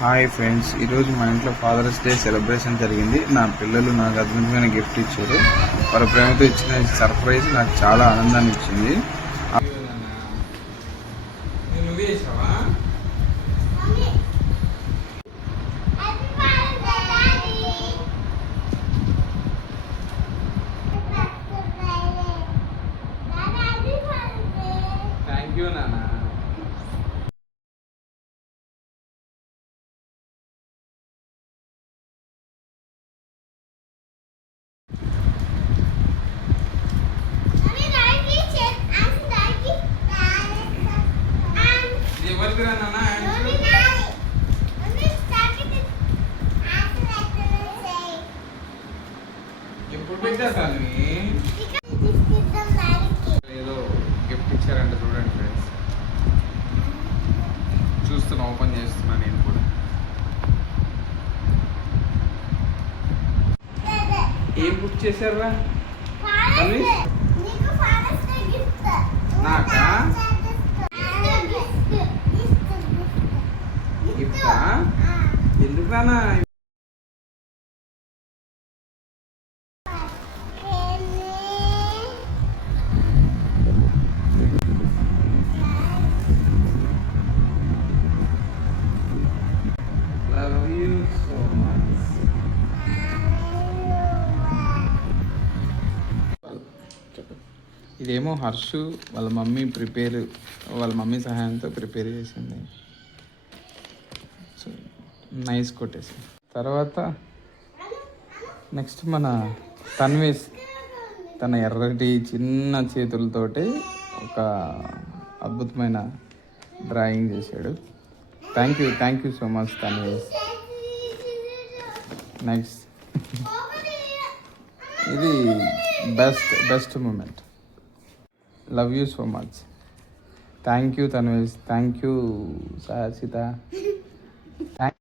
Hi friends, ఈరోజు మా ఇంట్లో ఫాదర్స్ డే సెలబ్రేషన్ జరిగింది. నా పిల్లలు నాకు అద్భుతమైన గిఫ్ట్ ఇచ్చారు. వారి ప్రేమతో ఇచ్చిన సర్ప్రైజ్ నాకు చాలా ఆనందాన్ని ఇచ్చింది. థ్యాంక్ యూ నాన్న. ఎవరిదిరా నాన్న? ఎప్పుడు పెట్టేసాను ఏదో గిఫ్ట్ ఇచ్చారంట, చూడండి ఫ్రెండ్స్. చూస్తున్నా, ఓపెన్ చేస్తున్నా నేను కూడా. ఏం బుక్ చేశారా? నాకా గిఫ్టా? ఎందుకు రానా? Love you so much. ఇదేమో హర్షు వాళ్ళ మమ్మీ సహాయంతో ప్రిపేర్ చేసింది. సో నైస్ కొట్టేసి. తర్వాత నెక్స్ట్ మన తన్వేష్ తన ఎర్రటి చిన్న చేతులతోటి ఒక అద్భుతమైన డ్రాయింగ్ చేశాడు. Thank you so much Tanvesh. Next ఇది best moment. Love you so much. Thank you Tanvesh. Thank you Saharshita. Thank